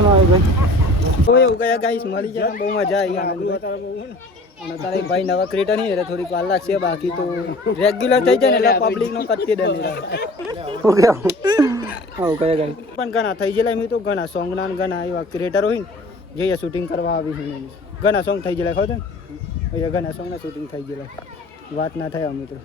તો ના આવે ભાઈ એવું ગયા ગાઈસ મળી જાય બહુ મજા આવી આનંદ અને તારે ભાઈ નવા ક્રિએટર નહીં એટલે થોડીક વાર લાગશે બાકી તો રેગ્યુલર થઈ જાય ને એટલે પબ્લિક નો કત્તી દે ઓકે હા ગયા ગાઈસ પણ ઘણા થઈ ગયેલા એમ તો ઘણા સોંગના ઘણા એવા ક્રિએટર હોય ને જે શૂટિંગ કરવા આવી છે ઘણા સોંગ થઈ ગયેલા ખબર ને ઘણા સોંગના શૂટિંગ થઈ ગયેલા વાત ના થાય અમે તો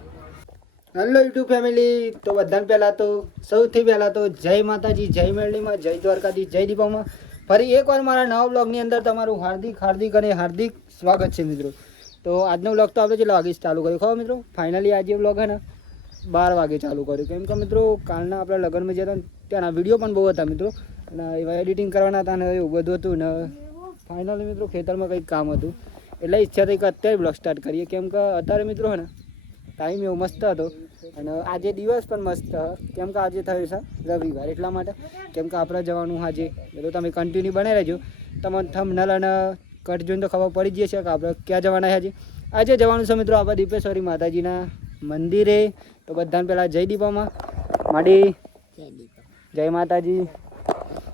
હેલો યુટ્યુબ ફેમિલી તો બધાને પહેલાં તો સૌથી પહેલાં તો જય માતાજી જય મેરડીમાં જય દ્વારકાથી જય દીપામાં ફરી એકવાર મારા નવા બ્લોગની અંદર તમારું હાર્દિક અને હાર્દિક સ્વાગત છે મિત્રો તો આજનો બ્લોગ તો આપણે કેટલા વાગે ચાલુ કર્યો ખબર મિત્રો ફાઇનલી આજે બ્લોગ હે ને 12 વાગે ચાલુ કર્યું કેમ કે મિત્રો કાલના આપણા લગ્નમાં જતા ત્યાંના વિડીયો પણ બહુ હતા મિત્રો અને એવા એડિટિંગ કરવાના હતા ને એવું બધું હતું ને ફાઇનલી મિત્રો ખેતરમાં કંઈક કામ હતું એટલે ઈચ્છા થઈ કે અત્યારે બ્લોગ સ્ટાર્ટ કરીએ કેમ કે અત્યારે મિત્રો હે ને ટાઈમ એવો મસ્ત હતો અને આજે દિવસ પણ મસ્ત કેમ કે આજે થયું છે રવિવાર એટલા માટે કેમ કે આપણે જવાનું આજે તો તમે કન્ટિન્યુ બનાવી રહેજો તમને થંબનેલ અને કટ જોઈને તો ખબર પડી જ જશે કે આપણે ક્યાં જવાના છે આજે જવાનું છે મિત્રો આપણે દીપેશ્વરી માતાજીના મંદિરે તો બધાને પહેલાં જય દીપામાં માડી જય માતાજી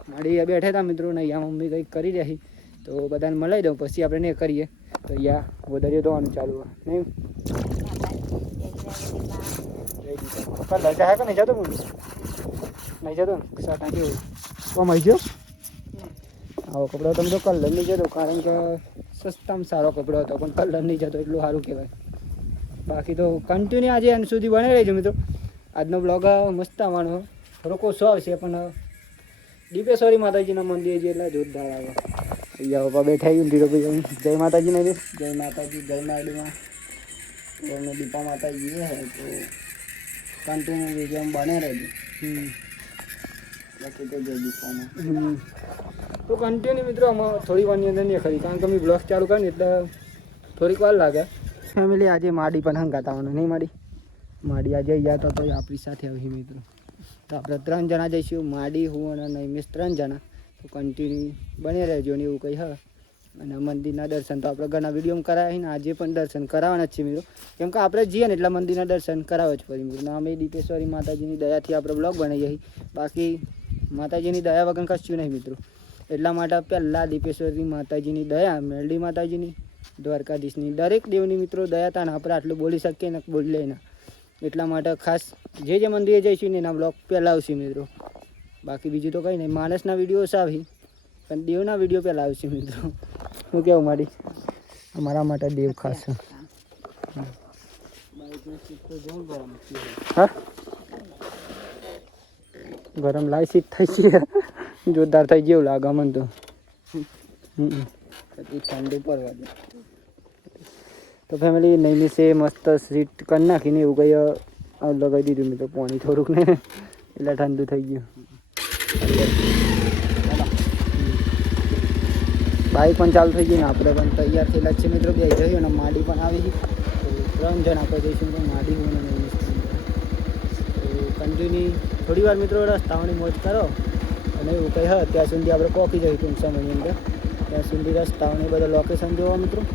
માડી બેઠા હતા મિત્રો ને અહીંયા મમ્મી કંઈક કરી રહી તો બધાને મળી દઉં પછી આપણે ને કરીએ તો અહીંયા વધારે ધોવાનું ચાલુ નહીં કલર જાય કે નહીં જતો હું નહીં જતો ને સાટા કેવું કોમ આવી ગયો આવો કપડો તમે તો કલર નહીં જતો કારણ કે સસ્તામાં સારો કપડો હતો પણ કલર નહીં જતો એટલું સારું કહેવાય બાકી તો કન્ટિન્યુ આજે એન્ડ સુધી બની રહેજો મિત્રો આજનો બ્લોગ મસ્ત આવવાનો થોડોક ઓછો આવશે પણ દીપેશ્વરી માતાજીના મંદિર જે એટલે જોરદાર આવે અહીંયા બાપા બેઠા ઊંધી ભાઈ જય માતાજી ને જય માતાજી જય માડીમાં એમને દીપા માતાજી હે તો કન્ટિન્યુ વિડીયો બને રહેજો બાકી તો જય દીપામાં તો કન્ટિન્યુ મિત્રો આમાં થોડી વારની અંદર નહીં ખરી કારણ કે અમે બ્લોગ ચાલુ કરીને એટલે થોડીક વાર લાગે ફેમિલી આજે માડી પણ હંગાત આવવાનું નહીં માડી આજે અહીંયા તો આપણી સાથે આવી મિત્રો તો આપણે 3 જણા જઈશું માડી હું અને નૈમેશ 3 જણા તો કન્ટિન્યુ બને રહેજો ને એવું કંઈ હા અને મંદિરના દર્શન તો આપણે ઘણા વિડીયોમાં કરાવ્યા ને આજે પણ દર્શન કરાવવાના જ છે મિત્રો કેમ કે આપણે જઈએ ને એટલા મંદિરના દર્શન કરાવવા જ પડી મિત્રો અમે દીપેશ્વરી માતાજીની દયાથી આપણે બ્લોગ બનાવીએ બાકી માતાજીની દયા વગર કશું નહીં મિત્રો એટલા માટે પહેલાં દીપેશ્વરી માતાજીની દયા મેરડી માતાજીની દ્વારકાધીશની દરેક દેવની મિત્રો દયા તાને આપણે આટલું બોલી શકીએ ને બોલી ના એટલા માટે ખાસ જે મંદિરે જઈશું ને એના બ્લોગ પહેલાં આવશે મિત્રો બાકી બીજું તો કંઈ નહીં માણસના વિડીયોસ આવી પણ દેવના વિડીયો પહેલાં આવશે મિત્રો હું કેવું મારી અમારા માટે દેવ ખાસ હા ગરમ લાઈ સીટ થઈ છે જોરદાર થઈ જેવું લાગે મને તો ઠંડુ પડવા દે તો ફેમિલી નૈમિષે મસ્ત સીટ કરી નાખીને એવું કંઈ લગાવી દીધું મિત્રો પાણી થોડુંક ને એટલે ઠંડુ થઈ ગયું બાઈક પણ ચાલુ થઈ ગઈ ને આપણે પણ તૈયાર થયેલા છે મિત્રો બે જઈએ અને માડી પણ આવી તો 3 જણ આપણે જઈશું તો માડી હું અને કન્ટિન્યુ થોડી વાર મિત્રો રસ્તાઓની મોજ કરો અને એવું કંઈ હા ત્યાં સુધી આપણે કોફી જઈશું ટૂંક સમયની અંદર ત્યાં સુધી રસ્તાઓને બધા લોકેશન જોવા મિત્રો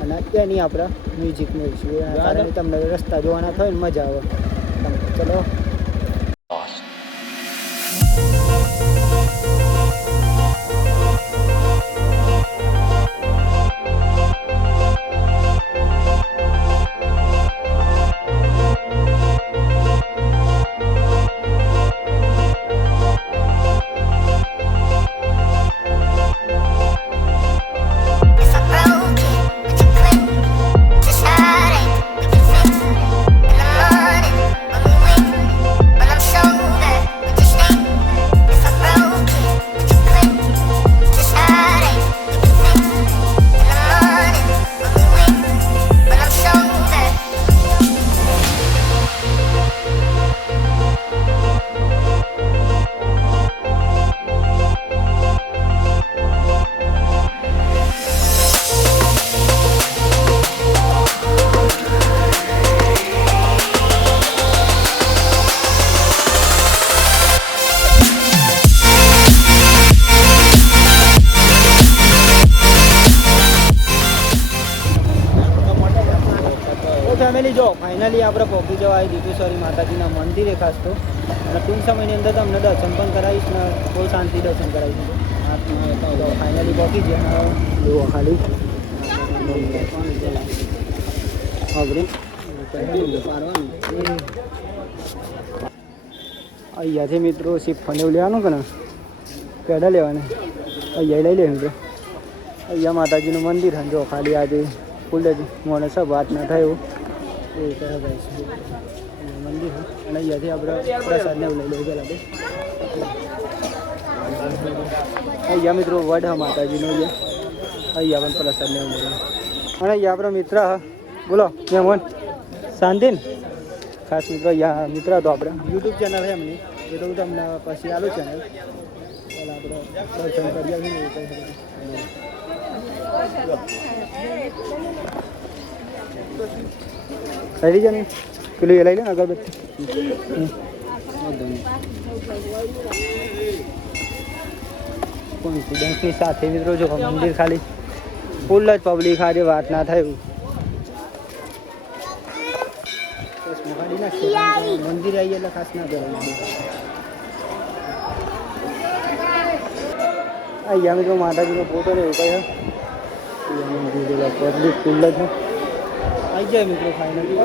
અને ત્યાંની આપણે મ્યુઝિક મેળવીશું એના કારણે તમને રસ્તા જોવાના થાય ને મજા આવે ચલો ફેમિલી જો ફાઇનલી આપણે પહોંચી જવા આવી દીપેશ્વરી માતાજીના મંદિરે ખાસ તો અને ટૂંક સમયની અંદર તમને દર્શન પણ કરાવીશ ને બહુ શાંતિ દર્શન કરાવીશ તો ફાઇનલી પહોંચી ગયા જુઓ ખાલી હવે અહીંયાથી મિત્રો શ્રીફળ એવું લેવાનું કે ને પેડા લેવાના અહીંયા લઈ લે મિત્રો અહીંયા માતાજીનું મંદિર છે જો ખાલી આજે ફૂલ જ મને સબ વાત ના થાય એવું એ કહે છે મંદિર અને અહીંયાથી આપણે પ્રસાદને એવું લઈ લઈએ પહેલાં અહીંયા મિત્રો વડ હા માતાજીનો અહીંયા પણ પ્રસાદને એવું લઈએ અને અહીંયા આપણો મિત્ર બોલો મેમોન શાંતિ ને ખાસ મિત્રો અહીંયા મિત્ર હતો આપણે યુટ્યુબ ચેનલ છે એમની એ તો હું તમને પછી આલું ચેનલ પહેલાં આપણે દર્શન કરી આવીને લઈ લીધે ને પેલું એ લઈ લે ને અગરબત્તી કોન્ફિડન્સની સાથે મિત્રો જો મંદિર ખાલી ફૂલ જ પબ્લિક આજે વાત ના થાય એવું મંદિર આવી એટલે ખાસ ના કહેવાય અહીંયા મિત્રો માતાજીનો ફોટો ને એવું કહે પબ્લિક ફૂલ જ આવી જાય મિત્રો ફાઇનલી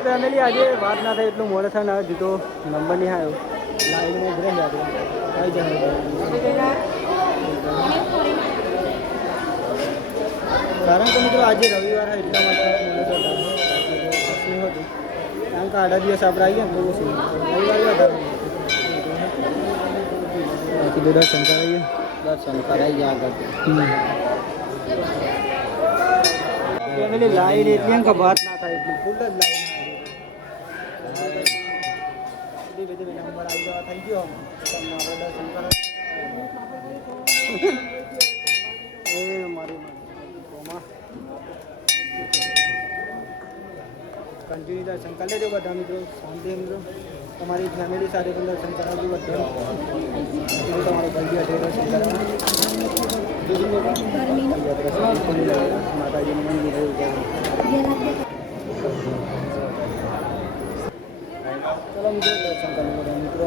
ફેમિલી આજે વાત ના થાય એટલું મોડે થાય ને હજુ તો નંબર નહીં આવ્યો લાઈવને જ રહી આપણે આવી જાય કારણ કે મિત્રો આજે રવિવાર એટલા માટે હતું કારણ કે 8 દિવસ આપણે આવી ગયા ને તો શું રવિવારે વધારે બાકી તો દર્શન કરાવીએ આગળ ફેમિલી લાઈન એટલી કે વાત ના થાય એટલી ફૂલ જ લાઈન નંબર આવી જવા થઈ ગયો તમને આપણે દર્શન કરાવી એ મારી કન્ટિન્યુ દર્શન કરી લેજો બધા મિત્રો શાંતિ મિત્રો તમારી ફેમિલી સાથે પણ દર્શન કરાવજો બધા તમારો જલ્દી દર્શન કરાવવા માતાજીનું મંદિર ચલો મિત્રો દર્શન કરી બધા મિત્રો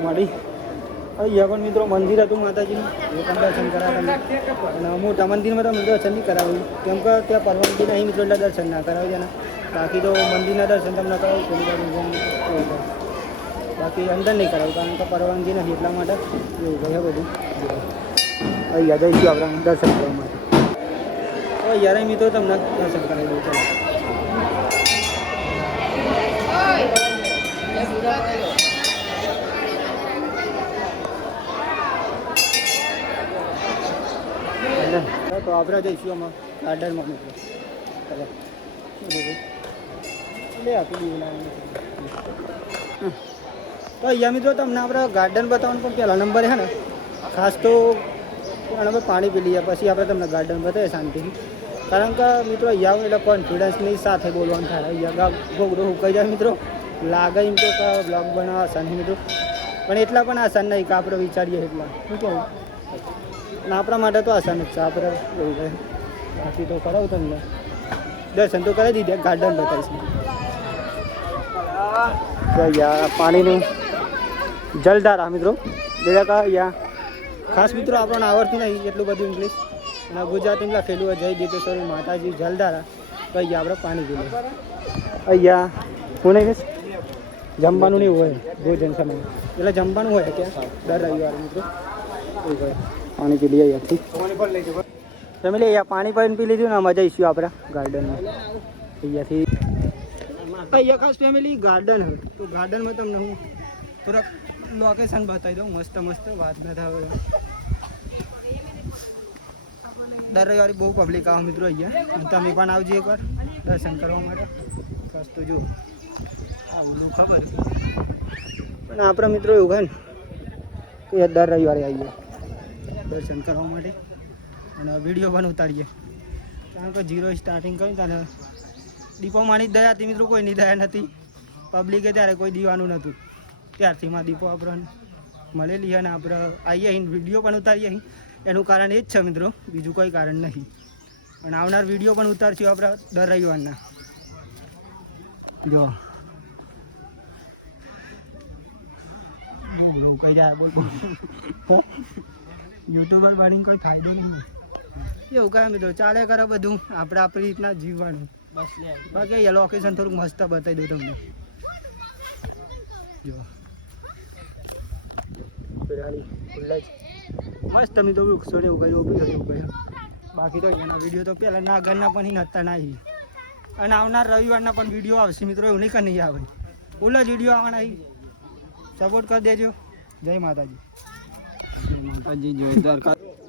મારી અહીંયા પણ મિત્રો મંદિર હતું માતાજીનું એ પણ દર્શન કરાવ્યા અને મોટા મંદિરમાં તો દર્શન નહીં કરાવ્યું કેમ કે ત્યાં પરવાનગી નહીં મિત્રો એટલે દર્શન ના કરાવી છે ને બાકી તો મંદિરના દર્શન તમને કરાવું બાકી અંદર નહીં કરાવું કારણ કે પરવાનગી નથી એટલા માટે એવું કહે બધું અહીંયા જઈશું આપણે દર્શન કરવા માટે તો યાર મિત્રો તમને દર્શન કરાવી દઉં ચાલો તો આપણે જઈશું આમાં ગાર્ડનમાં મિત્રો લે આપી તો અહીંયા મિત્રો તમને આપણે ગાર્ડન બતાવવાનું પણ પહેલા નંબર છે ને ખાસ તો નંબર પાણી પી લઈએ પછી આપણે તમને ગાર્ડન બતાવીએ શાંતિથી કારણ કે મિત્રો અહીંયા આવું એટલે કોન્ફિડન્સની સાથે બોલવાનું થાય અહીંયા ગોગડો હુકાઈ જાય મિત્રો લાગે એમ તો બ્લોગ બનાવવા આસાન મિત્રો પણ એટલા પણ આસાન નહીં કે આપણે વિચારીએ એટલા શું કહું અને આપણા માટે તો આસાન જ છે આપણે એવું કહે બાકી તો કરાવું તમને દર્શન તો કરાવી દીધે ગાર્ડન બતાવીશ અહીંયા પાણીનું જલધારા મિત્રો દરેક અહીંયા ખાસ મિત્રો આપણને આવડતું નહીં એટલું બધું ઇંગ્લિશ અને ગુજરાતીમાં લખેલું હોય જય દીપેશ્વરી માતાજી જલધારા તો અહીંયા આપણે પાણી પીએ અહીંયા હું નહીં કહીશ જમવાનું નહીં હોય ભોજન સમય એટલે જમવાનું હોય ત્યાં દર રવિવારે મિત્રો એવું હોય પાણી પી લઈએ અહીંયાથી ફેમિલી અહીંયા પાણી પાણી પી લીધું ને આમાં જઈશું આપણે ગાર્ડનમાં અહીંયાથી અહીંયા ખાસ ફેમિલી ગાર્ડન હવે તો ગાર્ડનમાં તમને હું થોડાક લોકેશન બતાવી દઉં મસ્ત મસ્ત વાત ન થાય દર રવિવારે બહુ પબ્લિક આવો મિત્રો અહીંયા તમે પણ આવજો એકવાર દર્શન કરવા માટે ખાસ તો જો આવું ખબર પણ આપણા મિત્રો એવું કહે ને કે દર રવિવારે આવીએ દર્શન કરવા માટે અને વિડીયો પણ ઉતારીએ કારણ કે 0 સ્ટાર્ટિંગ કર્યું ત્યારે દીપો માની દયાથી મિત્રો કોઈની દયા નથી પબ્લિકે ત્યારે કોઈ દીવાનું નહોતું ત્યારથી માં દીપો આપણને મળેલી અને આપણે આવીએ અહીં વિડીયો પણ ઉતારીએ અહીં એનું કારણ એ જ છે મિત્રો બીજું કોઈ કારણ નહીં અને આવનાર વિડીયો પણ ઉતારશું આપણે દર રવિવારના જો કઈ જાય બોલ બોલ યુટ્યુબર બની કોઈ ફાયદો નહીં એવું કાંઈ મિત્રો ચાલે કરે બધું આપણે આપણી રીતના જીવવાનું બસ બાકી લોકેશન થોડુંક મસ્ત બતાવી દઉં તમને જો મસ્ત મિત્રો વૃક્ષો એવું કઈ ઉભી હોય એવું કઈ બાકી તો એના વિડીયો તો પહેલાં નાગરના પણ નહોતા નહીં અને આવનાર રવિવારના પણ વિડીયો આવશે મિત્રો એવું નહીં કે નહીં આવે ઓલા જ વિડીયો આવવાના સપોર્ટ કરી દેજો જય માતાજી માતાજી જોરદાર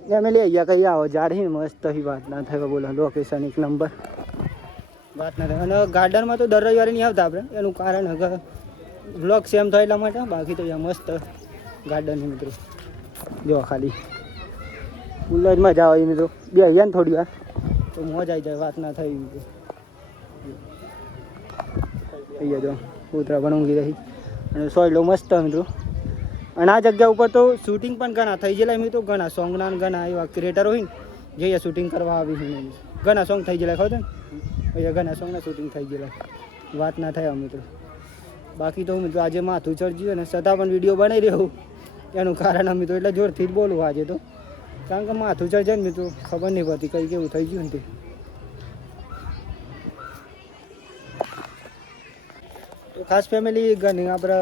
ફેમિલી અહીંયા કઈ આવો જાડી મસ્ત વાત ના થાય બોલો લોકેશન એક નંબર વાત ના થાય અને ગાર્ડનમાં તો દર રવિવારે નહીં આવતા આપણે એનું કારણ હવે વ્લોગ સેમ થાય એટલા માટે બાકી તો અહીંયા મસ્ત ગાર્ડનની મિત્રો જો ખાલી ફૂલ જ મજા આવે મિત્રો બે અહીંયા ને થોડી વાર તો મોજ આવી જાય વાત ના થાય મિત્રો અહીંયા જો કૂતરા પણ ઊંઘી રહી અને સોયલો મસ્ત મિત્રો અને આ જગ્યા ઉપર તો શૂટિંગ પણ ઘણા થઈ ગયેલા મિત્રો ઘણા સોંગના ઘણા એવા ક્રિએટર હોય ને જે અહીંયા શૂટિંગ કરવા આવી ઘણા સોંગ થઈ ગયેલા ખબર ને અહીંયા ઘણા સોંગના શૂટિંગ થઈ ગયેલા વાત ના થાય મિત્રો બાકી તો મિત્રો આજે માથું ચડ્યું અને છતાં પણ વિડીયો બનાવી રહ્યો એનું કારણ મિત્રો એટલે જોરથી જ બોલું આજે તો કારણ કે માથું ચડશે ને મિત્રો ખબર નહીં પડતી કઈ કેવું થઈ ગયું ને તે તો ખાસ ફેમિલી ઘણી આપણે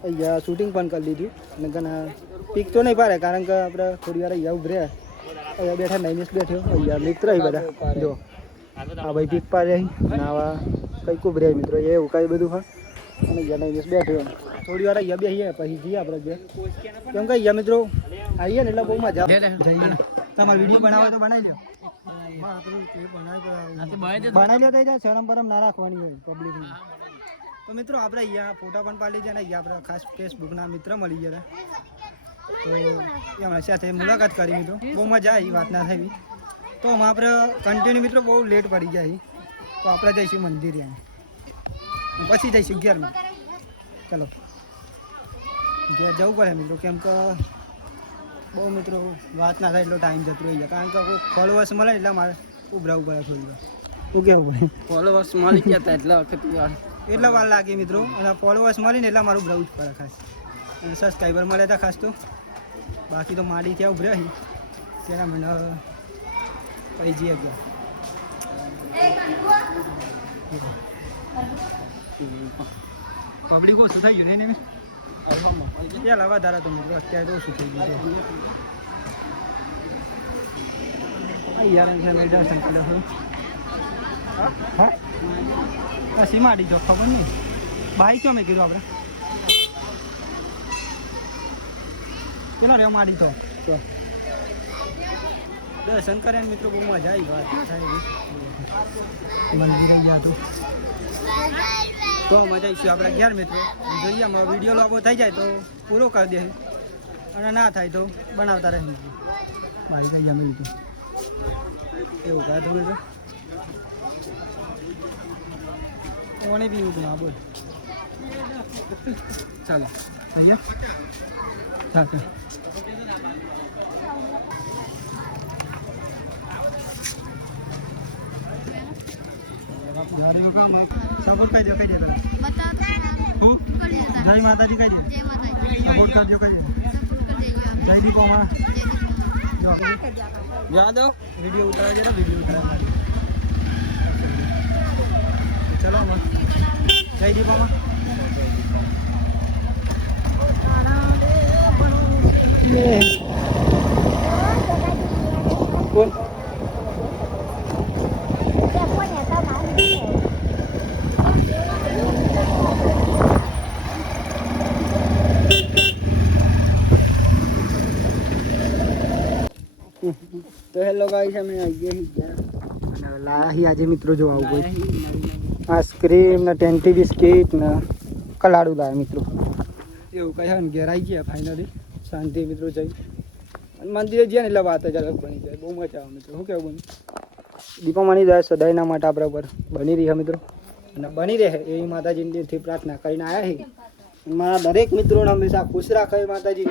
અહીંયા શૂટિંગ પણ કરી લીધું અને ઘણા પીક તો નહીં પાડે કારણ કે આપણે થોડી વાર અહીંયા ઉભર્યા અહીંયા બેઠા નૈમેશ બેઠ્યો અહીંયા મિત્ર બધા જો આ ભાઈ પીક પાડે અને આવા કંઈક ઉભર્યા મિત્રો એવું કાંઈ બધું હા અને અહીંયા નૈમેશ બેઠ્યો થોડી વાર અહીંયા બેસીએ પછી જઈએ આપણે બે કેમ કે અહીંયા મિત્રો આવીએ ને એટલે બહુ મજા જઈએ તમારે વિડીયો બનાવો તો બનાવી લો બનાવી લો તો શરમ બરમ ના રાખવાની હોય પબ્લિક તો મિત્રો આપણે અહીંયા ફોટા પણ પાડી છે ને અહીંયા આપણે ખાસ ફેસબુકના મિત્ર મળી ગયા તો એમના સાથે મુલાકાત કરી મિત્રો બહુ મજા આવી વાત ના થઈ તો આપણે કન્ટિન્યુ મિત્રો બહુ લેટ પડી જાય તો આપણે જઈશું મંદિર પછી જઈશું ઘેરમાં ચાલો ઘેર જવું પડે મિત્રો કેમ કે બહુ મિત્રો વાત ના થાય એટલો ટાઈમ જતો રહી જાય કારણ કે કોઈ ફોલોવર્સ મળે એટલે મારે ઉભરાવું પડે થોડી વાર શું કહેવું પડે ફોલોવર્સ મળી ગયા હતા એટલે વખત એટલા વાર લાગે મિત્રો અને ફોલોવર્સ મળીને એટલે મારું ઉભરાવું જ પડે ખાસ અને સબસ્ક્રાઈબર મળે હતા ખાસ તો બાકી તો માડી ત્યાં ઉભરાઈ ત્યારે મને પછી જઈએ ગયા પબ્લિક ઓછું થઈ ગયું નહીં પેલા વધારે તો મિત્રો અત્યારે ઓછું થઈ ગયું યાર દર્શન કર્યો હા પછી માડી જો ખબર નહીં બાઈક કેમ કીધું આપણે પેલો રહ્યો માડી તો દર્શન કરે મિત્રો બહુ મજા આવી વાત મંદિર ગયા હતું તો મજા આવીશું આપણે ઘેર મિત્રો જોઈએ વિડીયો લાંબો થઈ જાય તો પૂરો કરી દે અને ના થાય તો બનાવતા રહે મારી કઈ જમી હતું એવું કહે તો મિત્રો પાણી પીવું હતું ના બોલ ચાલો અહીંયા ચાલો સપોર્ટ કઈ દો કઈ દે તમે જય માતાજી કઈ દે સપોર્ટ કરજો કઈ દે જય દીપોમાં જા દો વિડીયો ઉતારે જરા વિડીયો ઉતારે ચલો જય દીપોમાં કોણ તો હેલો ગાઈસ અમે આવી ગયા અને લાહી આજે મિત્રો જો આવું કોઈ આઈસ્ક્રીમ ને ટેન્ટી બિસ્કીટ ને કલાડું લાવે મિત્રો એવું કહે ને ઘેર આવી ગયા ફાઇનલી શાંતિ મિત્રો જઈ અને મંદિરે જઈએ ને એટલે વાત જ અલગ બની જાય બહુ મજા આવે મિત્રો શું કહેવું બની દીપામાની દયા સદાયના માટે આપણા પર બની રહી મિત્રો અને બની રહે એવી માતાજીથી પ્રાર્થના કરીને આવ્યા છે મારા દરેક મિત્રોને હંમેશા ખુશ રાખે માતાજી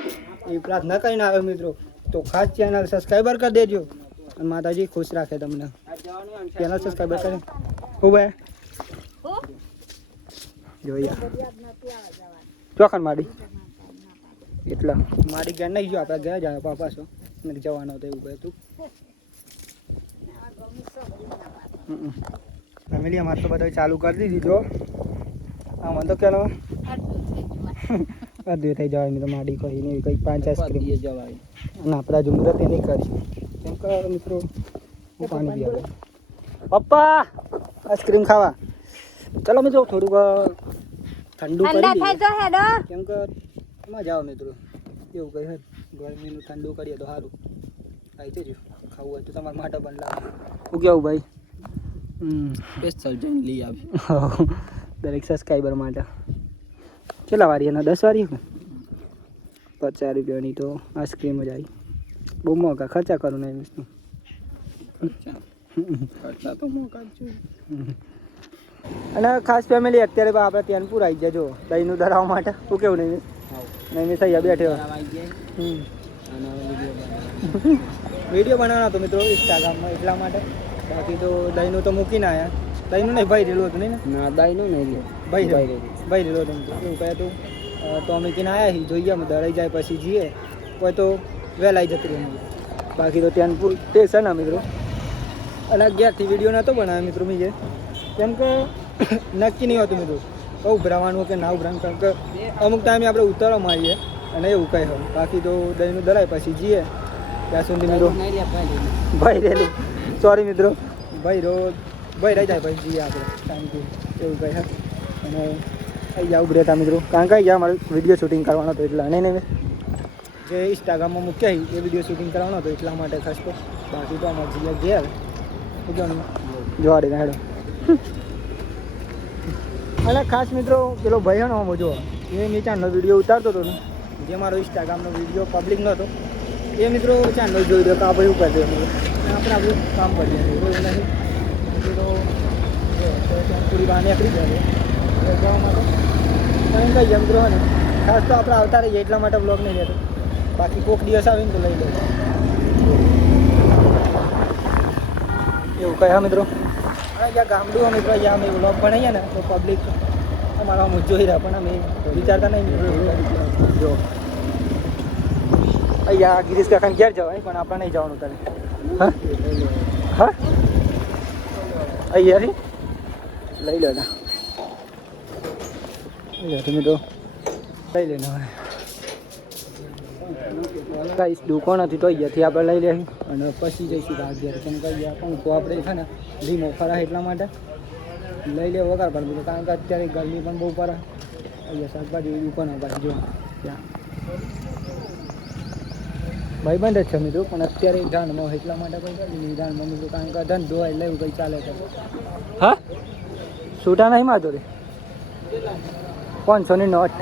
એ પ્રાર્થના કરીને આવે મિત્રો તો ખાસ ચેનલ સબસ્ક્રાઈબર કરી દેજો અને માતાજી ખુશ રાખે તમને ચેનલ સબસ્ક્રાઈબર કરે હું ભાઈ જોઈએ ચોખન માડી એટલા માડી ગયા નહીં જો આપણે ગયા જાય પાછો નથી જવાનો હતો એવું કહ્યું હતું ફેમિલી અમારે તો બધા ચાલુ કરી દીધી જો આમાં તો ક્યાં અડધું થઈ જવાય મિત્રો માડી કહી નહીં કંઈક 5 આઈસ્ક્રીમ જવાય અને આપણા ઝુમરત એ નહીં કરી કેમ કે મિત્રો હું પાણી પી આવે પપ્પા આઈસ્ક્રીમ ખાવા ચલો મિત્રો થોડુંક ઠંડુ કરી કેમ કે મજા આવે મિત્રો એવું કહે ગરમીનું ઠંડુ કરીએ તો સારું આવી જજો ખાવું હોય તો તમારા માટે પણ લાવે શું કેવું ભાઈ સ્પેશિયલ જઈને લઈ આવી દરેક સબસ્ક્રાઈબર માટે કેટલા વારી એના 10 વારી 50 રૂપિયાની તો આઈસ્ક્રીમ જ આવી બહુ મોંઘા ખર્ચા કરું ને એમ ખર્ચા તો મોંઘા જ છે અને ખાસ ફેમિલી અત્યારે આપણે ત્યાંપુર આવી જાય જો દહીંનું ધરાવવા માટે શું કેવું નહીં નહીં થઈ બેઠે વિડીયો બનાવવાનો હતો મિત્રો ઇન્સ્ટાગ્રામમાં એટલા માટે બાકી તો દહીંનું તો મૂકીને આવ્યા દહીંનું નહીં ભાઈ રેલું હતું નહીં ને ના દહીંનું નહીં ભાઈ રેલું હતું એવું કહે હતું તો અમે કીને આવ્યા જોઈએ અમે દળાઈ જાય પછી જઈએ કોઈ તો વહેલાઈ જતી રહી બાકી તો ત્યાં સ્ટેશન આ મિત્રો અને 11થી વિડીયો નહોતો બનાવ્યો મિત્રો મેં કેમ કે નક્કી નહીં હોતું મિત્રો ઉભરાવાનું કે ના ઉભરાવાનું કારણ કે અમુક ટાઈમે આપણે ઉતારો મારીએ અને એવું કંઈ હોય બાકી તો દહીંનું દળાય પછી જઈએ ત્યાં સુધી મિત્રો ભાઈ રહેલું સોરી મિત્રો ભાઈ રહી જાય પછી જઈએ આપણે ટાઈમથી એવું કંઈ હોય અને અહીં જાવ રહેતા મિત્રો કારણ કે અહીંયા મારે વિડીયો શૂટિંગ કરવાનો હતો એટલા નહીં નહીં જે ઇન્સ્ટાગ્રામમાં મૂક્યા એ વિડીયો શૂટિંગ કરવાનો હતો એટલા માટે ખાસ તો બાકી તો અમારે જઈએ ગયા જોવા દે હેડો અને ખાસ મિત્રો પેલો ભાઈ હે ને આમ જો એ ચાંદનો વિડીયો ઉતારતો હતો ને જે મારો ઇન્સ્ટાગ્રામનો વિડીયો પબ્લિક નહોતો એ મિત્રો ચાંદનો જોઈ રહ્યો કે આ ભાઈ ઉપર આપણે આપણું કામ કરીએ એવું નહીં તો પૂરી બહાર નીકળી જાય જવા માટે પણ કઈ મિત્રો ને ખાસ તો આપણે આવતા રહીએ એટલા માટે બ્લોગ નહીં લેતો બાકી કોઈક દિવસ આવીને તો લઈ લો એવું કહ્યા મિત્રો અહીંયા ગામડું મિત્રો અહીંયા અમે બ્લોગ બનાવીએ ને તો પબ્લિક અમારા અમુક જોઈ રહ્યા પણ અમે વિચારતા નહીં જો અહીંયા ગિરીશ કાકાને ઘેર જવાય પણ આપણે નહીં જવાનું તારે હા હા અહીંયાથી લઈ લો ના મિત્રો લઈ લેને હવે કાંઈ દુકાન હતી તો અહીંયાથી આપણે લઈ લઈશું અને પછી જઈશું રાત ઘેર કેમ કે અહીંયા પંખો આપણે છે ને ધીમો ફરા એટલા માટે લઈ લે વગર પણ બીજું કારણ કે અત્યારે ગરમી પણ બહુ પડે અહીંયા શાકભાજી દુકાન પાછી જો ત્યાં ભાઈબંધ જ છે મિત્રો પણ અત્યારે ધ્યાનમાં એટલા માટે કંઈ કરી ધ્યાનમાં મિત્રો કારણ કે ધંધો હોય લેવું કંઈ ચાલે છે હા છૂટા નહીં મારતો રે 500ની નોટ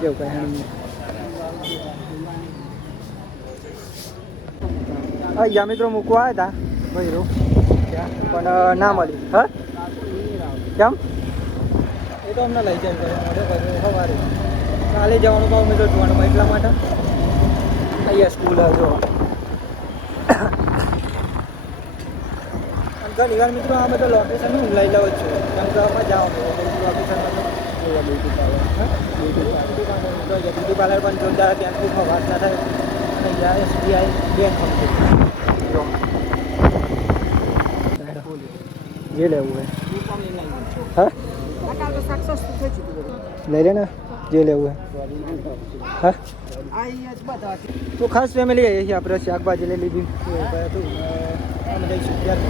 જેવું કંઈ અહીંયા મિત્રો મૂકવા આવ્યા હતા ભાઈ પણ ના મળી હા કેમ એ તો અમને લઈ જાય સવારે કાલે જવાનું કહું મિત્રો જોવાનું એટલા માટે અહીંયા સ્કૂલ જો ઘણી વાર મિત્રો આ બધા લોકેશન હું લઈ લઉં છું કેમ કે અમે જાઓ લોકેશન બ્યુટી પાર્લર પણ જોરદાર ત્યાં ખૂબ વાત ના થાય અહીંયા SBI બેંક જો જે લેવું હોય હા લઈ લે ને જે લેવું હોય હા તો ખાસ ફેમિલી આવી આપણે શાકભાજી લઈ લીધી હતું અમે જઈશું ચાલો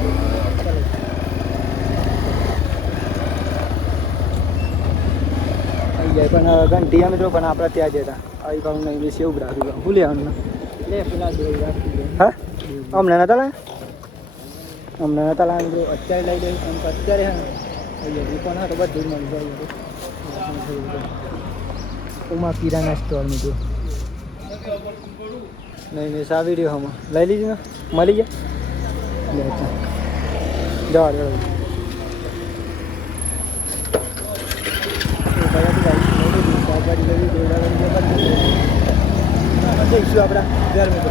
આવી જાય પણ ઘંટી મિત્રો પણ આપણે ત્યાં જતા આવી ભાવ નહીં બેસી એવું રાખી હું લેવાનું લે પેલા હા અમને નતા લાય અમને નતા લાવે જો અત્યારે લઈ લઈશ કેમ કે અત્યારે હે ને દુકાન હા તો બધું મળી જાય ઉમા કિરાના સ્ટોર મિત્રો નહીં નહીં સા વિડીયો હમ લઈ લીધી ને મળી જાય જવા દે જઈશું આપણા ઘર મિત્રો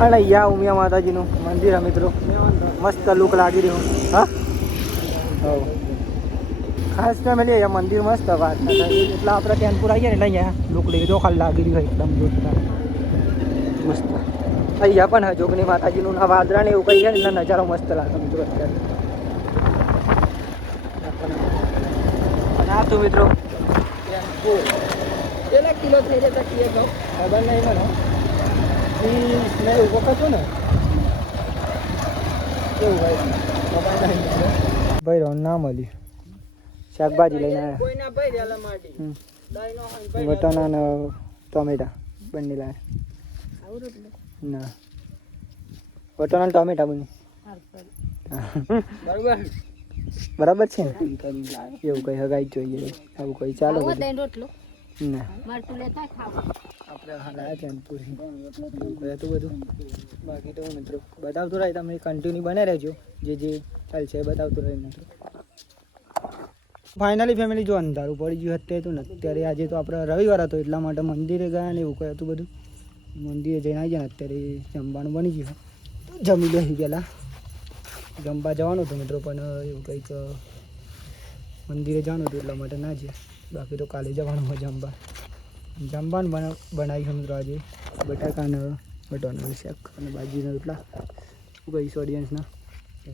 અને અહીંયા ઉમિયા માતાજીનું મંદિર હે મિત્રો, મસ્ત લુક લાગી રહ્યો. હા હવ ખાસ ફેમિલી અહીંયા મંદિર મસ્ત વાત એટલે આપણે ટેનપુર આવીએ ને એટલે અહીંયા લુક લીધો ખાલી લાગી રહ્યો એકદમ જોરદાર મસ્ત. અહીંયા પણ જોગણી માતાજીનું આ વાદરા ને એવું કહી છે ને એટલે નજારો મસ્ત લાગે મિત્રો અત્યારે. અને આ તો મિત્રો કેટલા કિલો થઈ જતા કીએ કહું ખબર નહીં મને મેં ઉભો કરશો ને કેવું ભાઈ રોન ના મળ્યું શાકભાજી લઈને આવ્યા વટાણા ને ટોમેટા બંને લાવ્યા ના વટાણા ટોમેટા બની બરાબર છે ને એવું કઈ હગાઈ જોઈએ આવું કઈ ચાલો ના આપણે હલાયા છે પૂરી હતું બધું. બાકી તો મિત્રો બતાવતું રહે તમે કન્ટિન્યુ બને રહેજો જે ચાલશે બતાવતું રહે મિત્રો. ફાઇનલી ફેમિલી જો અંધારું પડી ગયું અત્યારે તો ને અત્યારે આજે તો આપણે રવિવાર હતો એટલા માટે મંદિરે ગયા ને એવું કંઈ હતું બધું. મંદિરે જઈને આવી જાય ને અત્યારે જમવાનું બની ગયું જમી બેસી ગયેલા જમવા જવાનું હતું મિત્રો પણ એવું કંઈક મંદિરે જવાનું હતું એટલા માટે ના જાય. બાકી તો કાલે જવાનું હોય જમવાનું બનાવ્યું મિત્રો આજે બટાકાને બટાકાનું શાક અને બાજીના રોટલા કહીશ ઓડિયન્સના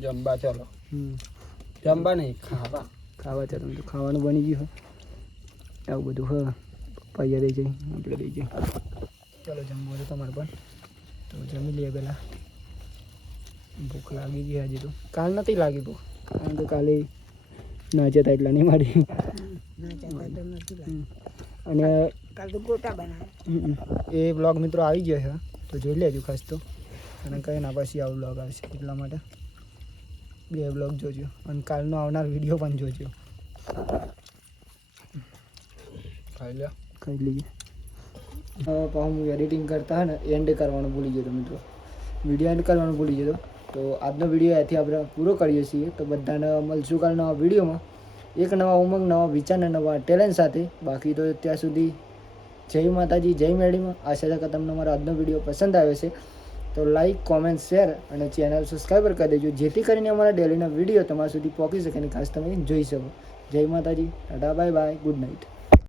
જમવા ચાલો જમવા નહીં ખાવા ચાલો મિત્રો ખાવાનું બની ગયું હોય આવું બધું હા પૈયા દઈ જાય આપણે દઈ જાય ચાલો જમવું તો તમારે પણ તો જમી લઈએ પહેલાં ભૂખ લાગી ગઈ આજે તો કાલ નથી લાગી ભૂખ કારણ કે કાલે ના જતા એટલા નહીં મારી અને એ બ્લોગ મિત્રો આવી ગયો છે તો જોઈ લેજો ખાસ તો અને કંઈ ના પછી આવું બ્લોગ આવશે એટલા માટે 2 બ્લોગ જોજો અને કાલનો આવનાર વિડીયો પણ જોજો. ખાઈ લઈએ હું એડિટિંગ કરતા ને એન્ડ કરવાનું ભૂલી ગયો મિત્રો વિડીયો એન્ડ કરવાનું ભૂલી ગયો તો આજનો વિડીયો અહીંથી આપણે પૂરો કરીએ છીએ. તો બધાને મળશું કાલ નવા વિડીયોમાં એક નવા ઉમંગ નવા વિચાર નવા ટેલેન્ટ સાથે. બાકી તો ત્યાં સુધી જય માતાજી જય મેળીમાં. આશા છે કે તમને મારો આજનો વિડીયો પસંદ આવ્યો છે તો લાઈક કોમેન્ટ શેર અને ચેનલ સબસ્ક્રાઈબર કરી દેજો જેથી કરીને અમારા ડેલીના વિડીયો તમારા સુધી પહોંચી શકે અને ખાસ તમે જોઈ શકો. જય માતાજી Tata bye bye good night.